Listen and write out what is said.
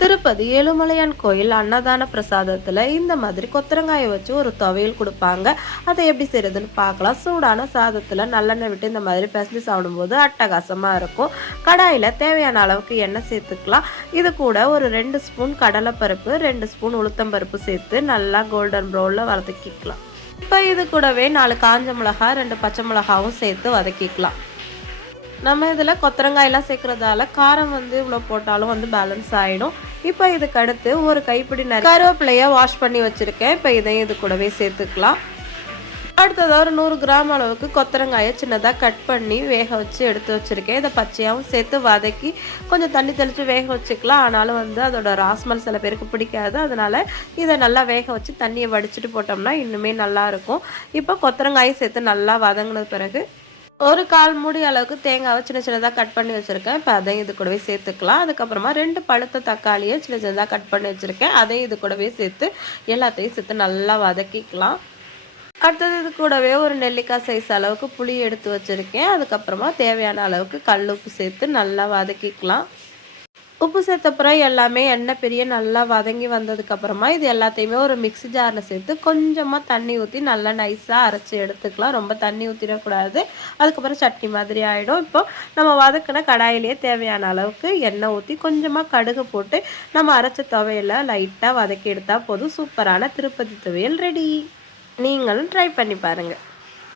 திருப்பதி ஏழுமலையான் கோயில் அன்னதான பிரசாதத்தில் இந்த மாதிரி கொத்தரங்காயை வச்சு ஒரு துவையல் கொடுப்பாங்க. அதை எப்படி செய்யறதுன்னு பார்க்கலாம். சூடான சாதத்தில் நல்லெண்ணெய் விட்டு இந்த மாதிரி பிசைஞ்சு சாப்பிடும்போது அட்டகாசமாக இருக்கும். கடாயில் தேவையான அளவுக்கு எண்ணெய் சேர்த்துக்கலாம். இது கூட ஒரு 2 ஸ்பூன் கடலைப்பருப்பு, 2 ஸ்பூன் உளுத்தம்பருப்பு சேர்த்து நல்லா கோல்டன் ப்ரௌனில் வதக்கிக்கலாம். இப்போ இது கூடவே 4 காஞ்ச மிளகாய், 2 பச்சை மிளகாவும் சேர்த்து வதக்கிக்கலாம். நம்ம இதில் கொத்தரங்காயெல்லாம் சேர்க்குறதால காரம் இவ்வளோ போட்டாலும் பேலன்ஸ் ஆகிடும். இப்போ இதுக்கு அடுத்து ஒரு கைப்பிடி கருவேப்பிலையை வாஷ் பண்ணி வச்சுருக்கேன். இப்போ இதையும் இது கூடவே சேர்த்துக்கலாம். அடுத்ததாக ஒரு 100 கிராம் அளவுக்கு கொத்தரங்காயை சின்னதாக கட் பண்ணி வேக வச்சு எடுத்து வச்சுருக்கேன். இதை பச்சையாகவும் சேர்த்து வதக்கி கொஞ்சம் தண்ணி தெளித்து வேக வச்சுக்கலாம். ஆனாலும் அதோட ராஸ்மல் சில பேருக்கு பிடிக்காது. அதனால் இதை நல்லா வேக வச்சு தண்ணியை வடிச்சிட்டு போட்டோம்னா இன்னுமே நல்லாயிருக்கும். இப்போ கொத்தரங்காயை சேர்த்து நல்லா வதங்கின பிறகு ஒரு 1/4 மூடி அளவுக்கு தேங்காவை சின்ன சின்னதாக கட் பண்ணி வச்சுருக்கேன். இப்போ அதையும் இது கூடவே சேர்த்துக்கலாம். அதுக்கப்புறமா 2 பழுத்த தக்காளியை சின்ன சின்னதாக கட் பண்ணி வச்சுருக்கேன். அதையும் இது கூடவே சேர்த்து எல்லாத்தையும் சேர்த்து நல்லா வதக்கிக்கலாம். அடுத்தது இது கூடவே ஒரு நெல்லிக்காய் சைஸ் அளவுக்கு புளி எடுத்து வச்சுருக்கேன். அதுக்கப்புறமா தேவையான அளவுக்கு கல் உப்பு சேர்த்து நல்லா வதக்கிக்கலாம். உப்பு சேர்த்தப்புறம் எல்லாமே எண்ணெய் பிரிய நல்லா வதங்கி வந்ததுக்கப்புறமா இது எல்லாத்தையுமே ஒரு மிக்ஸி ஜாரில் சேர்த்து கொஞ்சமாக தண்ணி ஊற்றி நல்லா நைஸாக அரைச்சி எடுத்துக்கலாம். ரொம்ப தண்ணி ஊற்றிடக்கூடாது, அதுக்கப்புறம் சட்னி மாதிரி ஆகிடும். இப்போ நம்ம வதக்கின கடாயிலேயே தேவையான அளவுக்கு எண்ணெய் ஊற்றி கொஞ்சமாக கடுகு போட்டு நம்ம அரைச்ச துவையலை லைட்டாக வதக்கி எடுத்தால் போதும். சூப்பரான திருப்பதி துவையல் ரெடி. நீங்களும் ட்ரை பண்ணி பாருங்கள்.